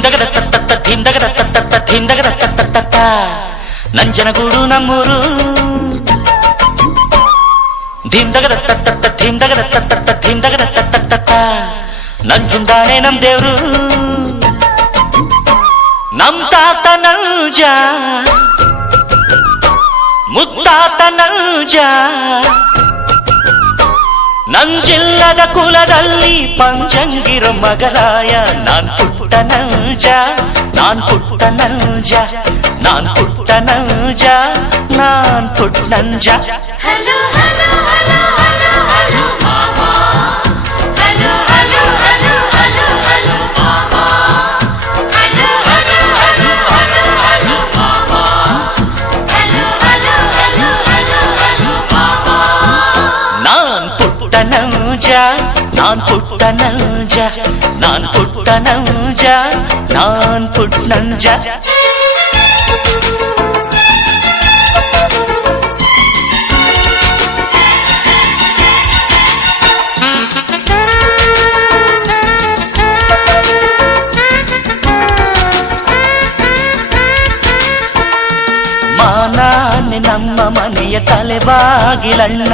ಧಿಂದಗದ ತತ್ತ ಧಿಂದಗದ ತತ್ತ ಧಿಂದಗದ ತತ್ತ ನಂಜನಗೂಡು ನಮ್ಮೂರು ಧಿಂದಗದ ತತ್ತ ಧಿಂದಗದ ತತ್ತ ಧಿಂದಗದ ತತ್ತ ನಂಜುಂದಾನೆ ನಮ್ ದೇವ್ರು ನಮ್ ತಾತ ನಂಜ ಮುತ್ತಾತ ನಂಜ ನಂಜಿಲ್ಲದ ಕುಲದಲ್ಲಿ ಪಂಚಂಗಿರ ಮಗರಾಯ ನಾನ್ ಪುಟ್ಟ పుట్ట నంజా நான் புட்ட நஞ்சா நான் புட்ட நஞ்சா நான் புட்ட நஞ்சா hello hello hello hello hello மாமா hello hello hello hello hello மாமா hello hello hello hello hello மாமா hello hello hello hello hello மாமா நான் புட்ட நஞ்சா நான் புட்ட நஞ்சா நான் புட்ட நஞ்சா ನಂಜ ನಾನ್ ಪುಟ್ಟ ನಂಜ ಮಾನಾನೆ ನಮ್ಮ ಮನೆಯ ತಲೆಬಾಗಿಲಣ್ಣ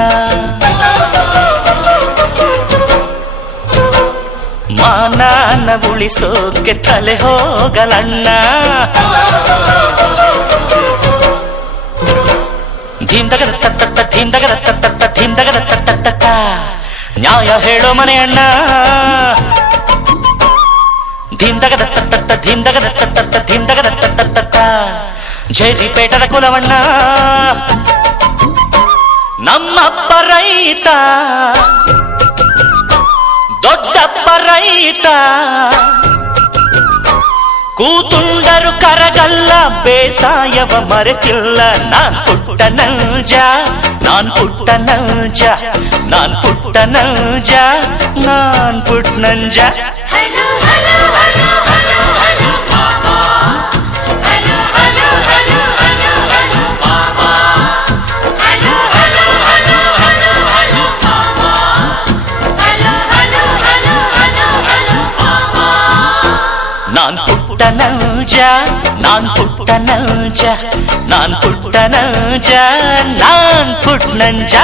ನನ್ನ ಉಳಿಸೋಕೆ ತಲೆ ಹೋಗಲಣ್ಣ. ಧಿಂದಗದ ತತ್ತತ್ತ ಧಿಂದಗದ ತತ್ತತ್ತ ಧಿಂದಗದ ತತ್ತತ್ತ ನ್ಯಾಯ ಹೇಳೋ ಮನೆಯಣ್ಣ. ಧಿಂದಗದ ತತ್ತತ್ತ ಧಿಂದಗದ ತತ್ತತ್ತ ಧಿಂದಗದ ತತ್ತತ್ತ ಜೈರಿ ಪೇಟದ ಕುಲವಣ್ಣ. ನಮ್ಮಪ್ಪ ರೈತ. ದೊಡ್ಡಪ್ಪ ರೈತ ಕೂತುಂಡರು ಕರಗಲ್ಲ ಬೇಸಾಯವ ಮರೆತಿಲ್ಲ ನಾನ್ ಪುಟ್ಟ ನಂಜ ನಾನ್ ಪುಟ್ಟ ನಂಜ ನಾನ್ ಪುಟ್ಟ ನಂಜ ನಾನ್ ಪುಟ್ಟ ನಂಜ ನಂಜ ನಾನ್ ಪುಟ್ಟ ನಂಜ ನಾನ್ ಪುಟ್ಟ ನಂಜ ನಾನ್ ಪುಟ್ಟ ನಂಜ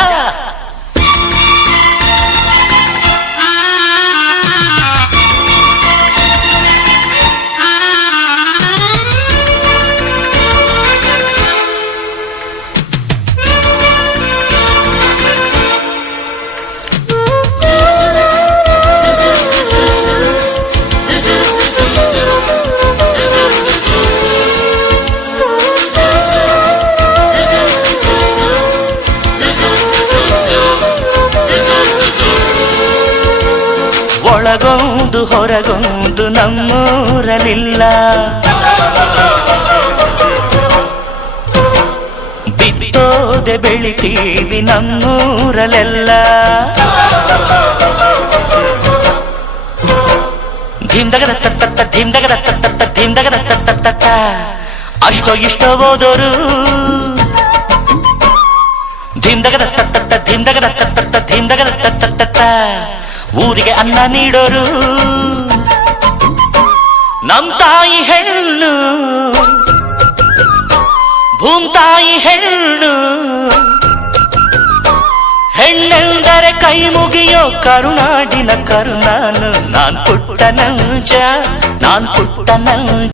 ಹೊರಗೊಂದು ಹೊರಗೊಂದು ನಮ್ಮೂರಲಿಲ್ಲ ಬಿತ್ತೋದೆ ಬೆಳಿತೀವಿ ನಮ್ಮೂರಲೆಲ್ಲ. ಧಿಂದಗದ ತತ್ತತ್ತ ಧಿಂದಗದ ತತ್ತತ್ತ ಧಿಂದಗದ ತತ್ತತ್ತ ಅಷ್ಟೋ ಇಷ್ಟೋ ಓದೋರು ಧಿಂದಗದ ತತ್ತತ್ತ ಧಿಂದಗದ ತತ್ತತ್ತ ಧಿಂದಗದ ತತ್ತತ್ತ ಊರಿಗೆ ಅನ್ನ ನೀಡೋರು. ನಮ್ ತಾಯಿ ಹೆಣ್ಣು. ಭೂಮ್ ತಾಯಿ ಹೆಣ್ಣು. ಹೆಣ್ಣೆಂದರೆ ಕೈ ಮುಗಿಯೋ ಕರುನಾಡಿನ ಕರುನಾನು ನಾನ್ ಪುಟ್ಟ ನಂಜ, ನಾನ್ ಪುಟ್ಟ ನಂಜ.